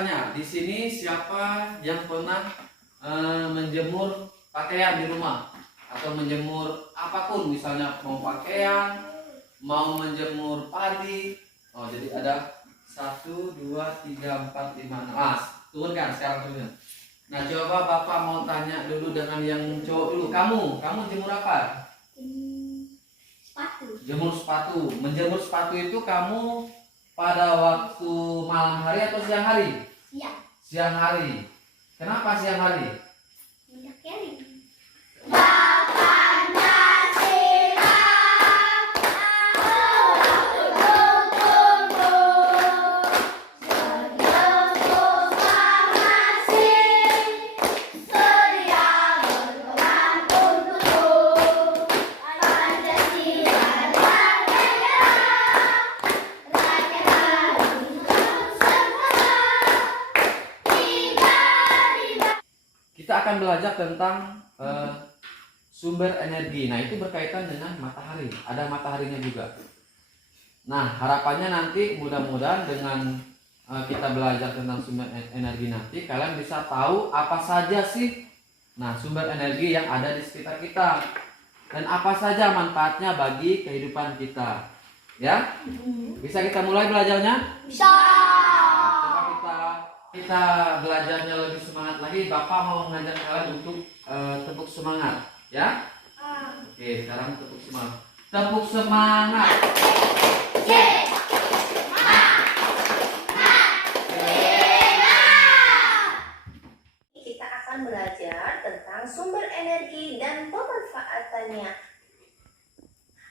tanya, di sini siapa yang pernah menjemur pakaian di rumah atau menjemur apapun, misalnya mau pakaian, mau menjemur padi. Oh, jadi ada 1, 2, 3, 4, 5, 6. Turunkan sekarang turunkan. Nah, coba Bapak mau tanya dulu dengan yang cowok dulu. Kamu jemur apa? Sepatu. Jemur sepatu. Menjemur sepatu itu kamu pada waktu malam hari atau siang hari? Siang. Siang hari. Kenapa siang hari? Minyak kering. Kita akan belajar tentang sumber energi. Nah, itu berkaitan dengan matahari. Ada mataharinya juga. Nah, harapannya nanti mudah-mudahan dengan kita belajar tentang sumber energi nanti, kalian bisa tahu apa saja sih sumber energi yang ada di sekitar kita dan apa saja manfaatnya bagi kehidupan kita. Ya? Bisa kita mulai belajarnya? Bisa. Kita belajarnya lebih semangat lagi. Bapak mau mengajak kalian untuk tepuk semangat, ya? Oke, sekarang tepuk semangat. Tepuk semangat. Kita akan belajar tentang sumber energi dan pemanfaatannya.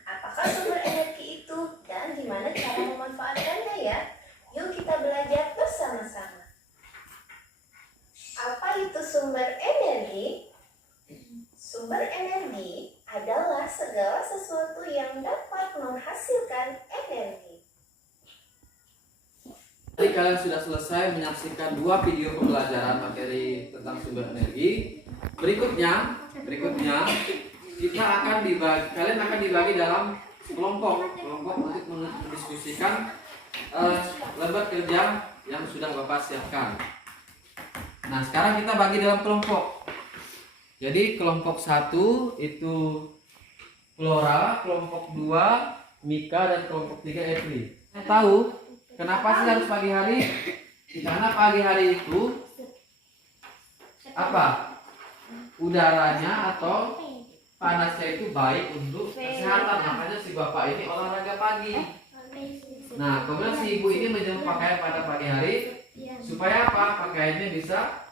Apakah sumber energi itu dan gimana cara memanfaatkannya ya? Yuk kita belajar bersama-sama. Apa itu sumber energi? Sumber energi adalah segala sesuatu yang dapat menghasilkan energi. Jadi kalian sudah selesai menyaksikan 2 video pembelajaran materi tentang sumber energi. Berikutnya kalian akan dibagi dalam kelompok untuk mendiskusikan lembar kerja yang sudah Bapak siapkan. Nah, sekarang kita bagi dalam kelompok. Jadi kelompok 1 itu Flora, kelompok 2 Mika, dan kelompok 3 Evri. Tahu kenapa sih harus pagi hari? Karena pagi hari itu apa? Udaranya atau panasnya itu baik untuk kesehatan. Makanya si Bapak ini olahraga pagi. Nah, kemudian si Ibu ini menjemur pakaian pada pagi hari supaya apa? Pakaiannya bisa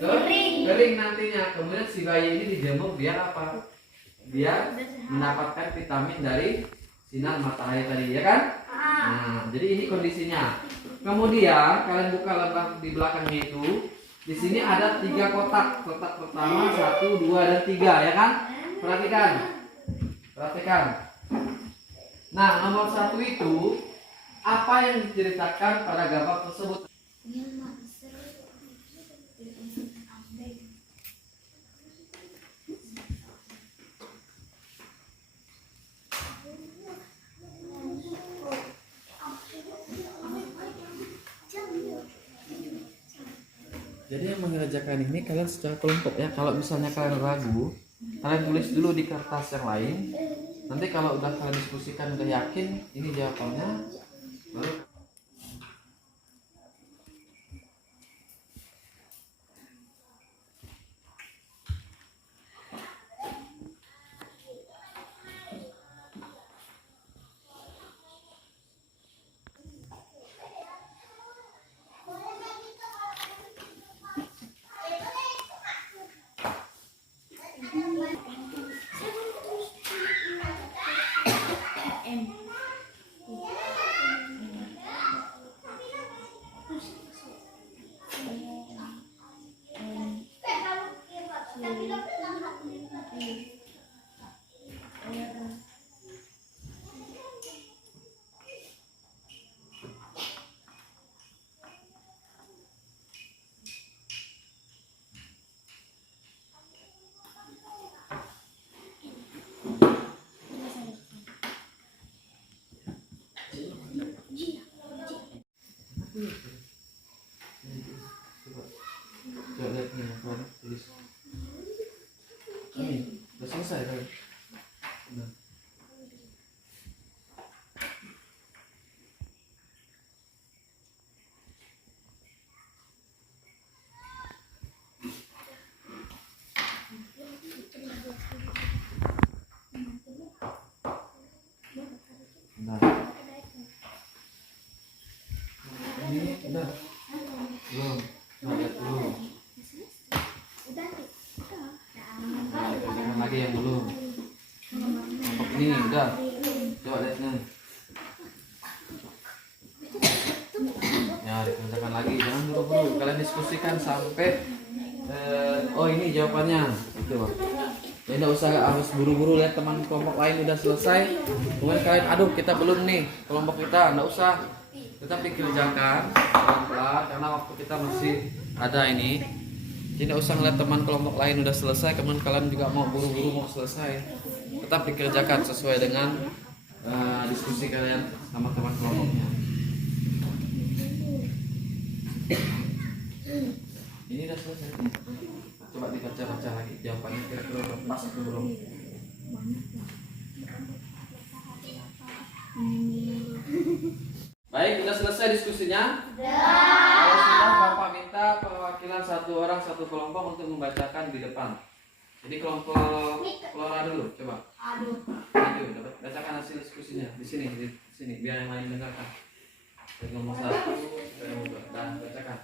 kering nantinya. Kemudian si bayi ini dijemur biar apa? Biar mendapatkan vitamin dari sinar matahari tadi, ya kan? Nah, jadi ini kondisinya. Kemudian kalian buka lembar di belakangnya itu. Di sini ada 3 kotak. Kotak pertama 1, 2, dan 3, ya kan? Perhatikan. Nah, nomor 1 itu apa yang diceritakan pada gambar tersebut? Jadi yang mengerjakan ini kalian secara kelompok ya. Kalau misalnya kalian ragu, kalian tulis dulu di kertas yang lain. Nanti kalau udah kalian diskusikan udah yakin ini jawabannya, baru Ini udah selesai kan? Udah. Nah, ini udah belum, nah, lihat dulu. Udah. Nah, dikerjakan lagi yang belum. Kelompok ini udah, coba lihat nih. Ya, dikerjakan lagi, jangan buru-buru. Kalian diskusikan sampai oh ini jawabannya, itu. Ya tidak usah harus buru-buru lihat teman kelompok lain udah selesai. Kemudian kalian, aduh kita belum nih kelompok kita, tidak usah. Tetap dikerjakan pelan-pelan karena waktu kita masih ada ini. Jadi tidak usah ngeliat teman kelompok lain udah selesai, kemudian kalian juga mau buru-buru mau selesai. Tetap dikerjakan sesuai dengan diskusi kalian sama teman kelompoknya. Ini udah selesai. Coba dibaca-baca lagi jawabannya kira-kira pas atau belum. Baik, sudah selesai diskusinya? Kalau sudah, Bapak minta perwakilan satu orang satu kelompok untuk membacakan di depan. Jadi kelompok Flora dulu, coba. Maju, bacakan hasil diskusinya di sini, biar yang lain dengarkan. Dari nomor 1 sampai nomor 2, dan bacakan.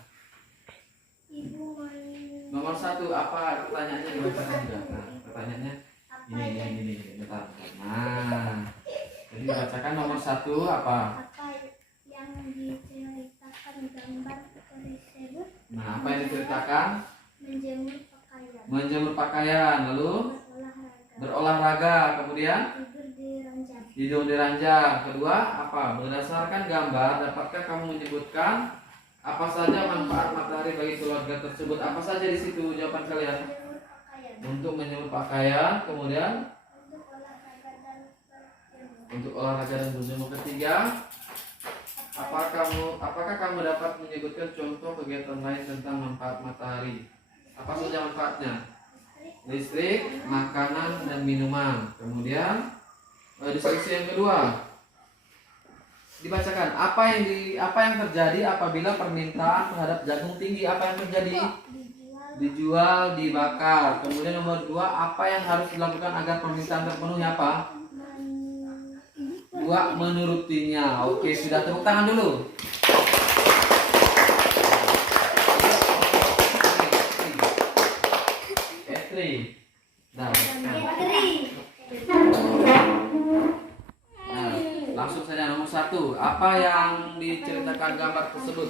Nomor 1 apa pertanyaannya dibacakan juga. Nah, pertanyaannya ini, bentar. Nah, jadi dibacakan nomor 1 apa? Yang diceritakan gambar tersebut? Nah, apa yang diceritakan? Menjemur pakaian. Menjemur pakaian, lalu berolahraga, kemudian Tidur di ranjang. tidur di ranjang. Kedua, apa? Berdasarkan gambar, dapatkah kamu menyebutkan apa saja manfaat matahari bagi keluarga tersebut? Apa saja di situ jawaban kalian? Menjemur pakaian. Untuk menjemur pakaian, kemudian Untuk olahraga dan berjemur. untuk olahraga dan berjemur. Ketiga, apakah kamu dapat menyebutkan contoh kegiatan lain tentang manfaat matahari? Apa saja manfaatnya? Listrik, makanan, dan minuman. Kemudian diskusi yang kedua, dibacakan apa yang terjadi apabila permintaan terhadap jagung tinggi? Apa yang terjadi? Dijual, dibakar. Kemudian nomor 2, apa yang harus dilakukan agar permintaan terpenuhi? Apa? 2, menurutinya. Oke, sudah, tepuk tangan dulu. Nah, langsung saja nomor 1. Apa yang diceritakan gambar tersebut?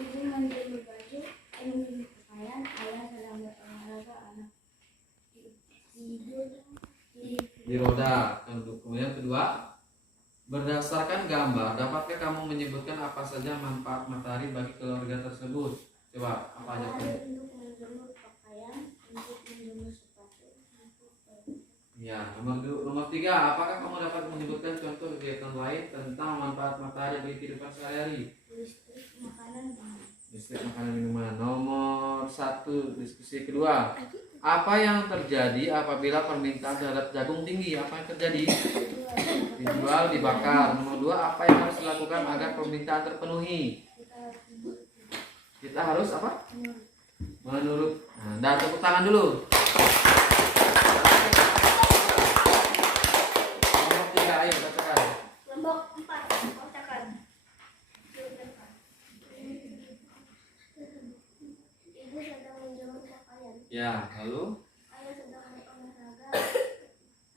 Ibu menjemur baju, menjemur pakaian, ayah sedang berolahraga, anak tidur Di roda. Kemudian kedua, berdasarkan gambar, dapatkah kamu menyebutkan apa saja manfaat matahari bagi keluarga tersebut? Coba, apa aja? untuk menjemur pakaian, untuk menjemur sepatu. Ya, nomor 3, apakah kamu dapat menyebutkan contoh kegiatan lain tentang manfaat matahari bagi kehidupan sehari-hari? Listrik, makanan, Listrik, makanan, minuman. Nomor 1, diskusi kedua. Apa yang terjadi apabila permintaan terhadap jagung tinggi? Apa yang terjadi? Dijual, dibakar. Nomor 2, apa yang harus dilakukan agar permintaan terpenuhi? Kita harus apa? Menurut. Nah, dan tepuk tangan dulu. Nomor 3, ayo bacakan. Kelompok 4, bacakan. Ibu sedang menjemur pakaian. Ya, lalu? Ayah sedang berolahraga.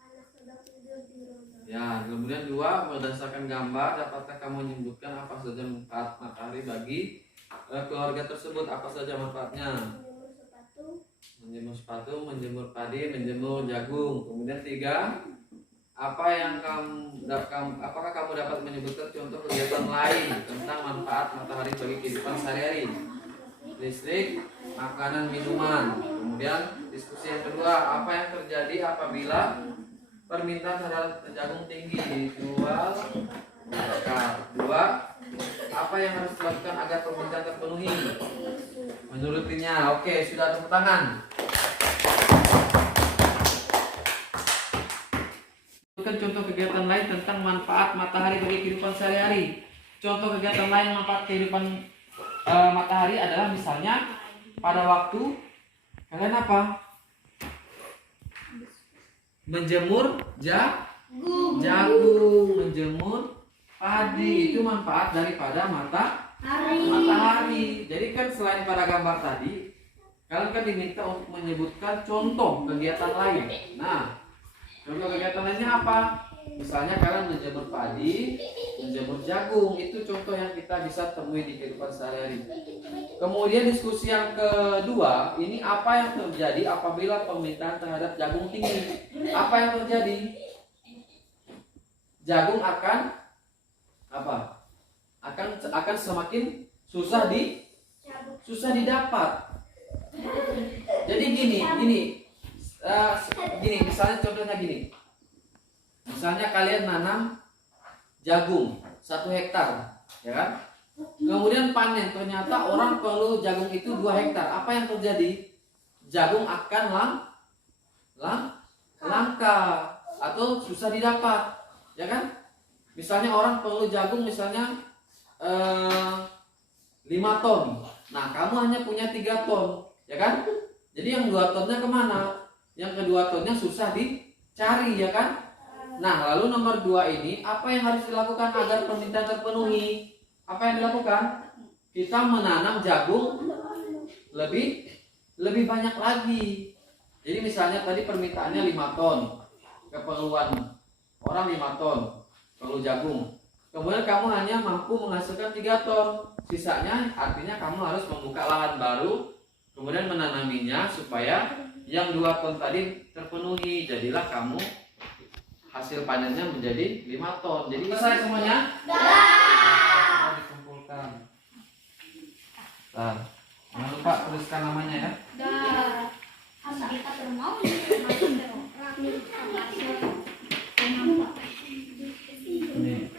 Anak sedang tidur di roda. Ya, kemudian 2, berdasarkan gambar, dapatkah kamu menyebutkan apa saja manfaat matahari bagi keluarga tersebut? Apa saja manfaatnya? Menjemur sepatu. Menjemur sepatu, menjemur padi, menjemur jagung. Kemudian 3, apakah kamu dapat menyebutkan contoh kegiatan lain tentang manfaat matahari bagi kehidupan sehari-hari? Listrik, makanan, minuman. Kemudian diskusi yang kedua, apa yang terjadi apabila permintaan terhadap jagung tinggi? Dijual, dibakar. 2, apa yang harus dilakukan agar permintaan terpenuhi? Menurutinya. Oke, sudah, tepuk tangan. Sebutkan contoh kegiatan lain tentang manfaat matahari bagi kehidupan sehari-hari. Contoh kegiatan lain manfaat kehidupan matahari adalah misalnya pada waktu kalian apa? Menjemur jagung, menjemur padi, itu manfaat daripada matahari. Jadi kan selain pada gambar tadi, kalian kan diminta untuk menyebutkan contoh kegiatan lain. Nah, contoh kegiatan lainnya apa? Misalnya kalian menjemur padi, menjemur jagung, itu contoh yang kita bisa temui di kehidupan sehari-hari. Kemudian diskusi yang kedua, ini apa yang terjadi apabila permintaan terhadap jagung tinggi? Apa yang terjadi? Jagung akan apa? Akan semakin susah didapat. Jadi gini, misalnya contohnya gini. Misalnya kalian nanam jagung 1 hektar, ya kan? Kemudian panen, ternyata orang perlu jagung itu 2 hektar. Apa yang terjadi? Jagung akan langka atau susah didapat, ya kan? Misalnya orang perlu jagung misalnya 5 ton. Nah, kamu hanya punya 3 ton, ya kan? Jadi yang 2 tonnya kemana? Yang kedua tonnya susah dicari, ya kan? Nah, lalu nomor 2 ini, apa yang harus dilakukan agar permintaan terpenuhi? Apa yang dilakukan? Kita menanam jagung lebih banyak lagi. Jadi misalnya tadi permintaannya 5 ton, keperluan orang 5 ton, perlu jagung. Kemudian kamu hanya mampu menghasilkan 3 ton. Sisanya artinya kamu harus membuka lahan baru, kemudian menanaminya supaya yang 2 ton tadi terpenuhi. Jadilah kamu hasil panennya menjadi 5 ton. Jadi selesai semuanya? Dikumpulkan. Jangan lupa tuliskan namanya ya. Ini.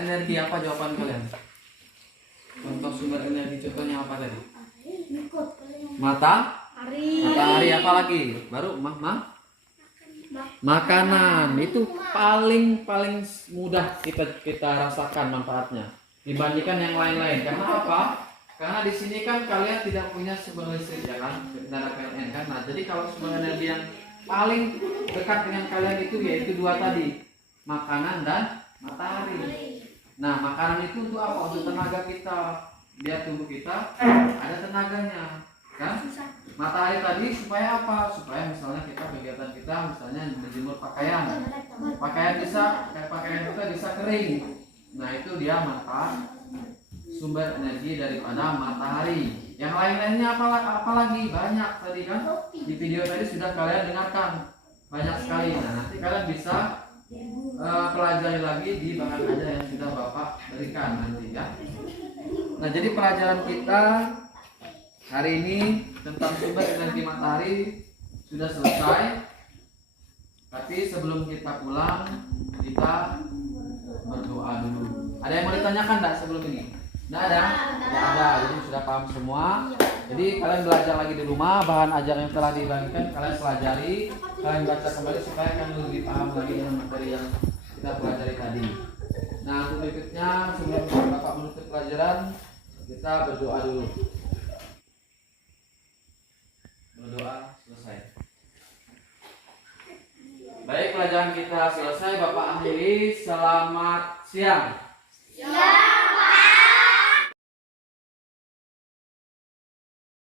Energi apa jawaban kalian? Contoh sumber energi contohnya apa tadi? Matahari apa lagi? Baru makanan. Itu paling mudah kita rasakan manfaatnya dibandingkan yang lain-lain. Karena apa? Karena di sini kan kalian tidak punya sumber listrik, ya kan? Tenaga PLN kan. Nah, jadi kalau sumber energi yang paling dekat dengan kalian itu yaitu 2 tadi, makanan dan matahari. Nah, makanan itu untuk apa? Untuk tenaga kita, biar tubuh kita ada tenaganya, kan? Matahari tadi supaya apa? Supaya misalnya kegiatan kita misalnya menjemur pakaian kita bisa kering. Nah, itu dia manfaat sumber energi daripada matahari. Yang lain-lainnya apalagi banyak tadi kan? Di video tadi sudah kalian dengarkan banyak sekali. Nah, nanti kalian bisa pelajari lagi di bahan ajar yang sudah Bapak berikan nanti ya. Nah, jadi pelajaran kita hari ini tentang sumber energi matahari sudah selesai. Tapi sebelum kita pulang, kita berdoa dulu. Ada yang mau ditanyakan enggak sebelum ini? Enggak ada? Enggak ada. Jadi sudah paham semua. Jadi kalian belajar lagi di rumah, bahan ajar yang telah dibagikan kalian pelajari, kalian baca kembali supaya kalian lebih paham lagi dengan materi yang kita pelajari tadi. Nah, untuk berikutnya sebelum Bapak menutup pelajaran, kita berdoa dulu. Berdoa selesai. Baik, pelajaran kita selesai. Bapak akhiri. Selamat siang.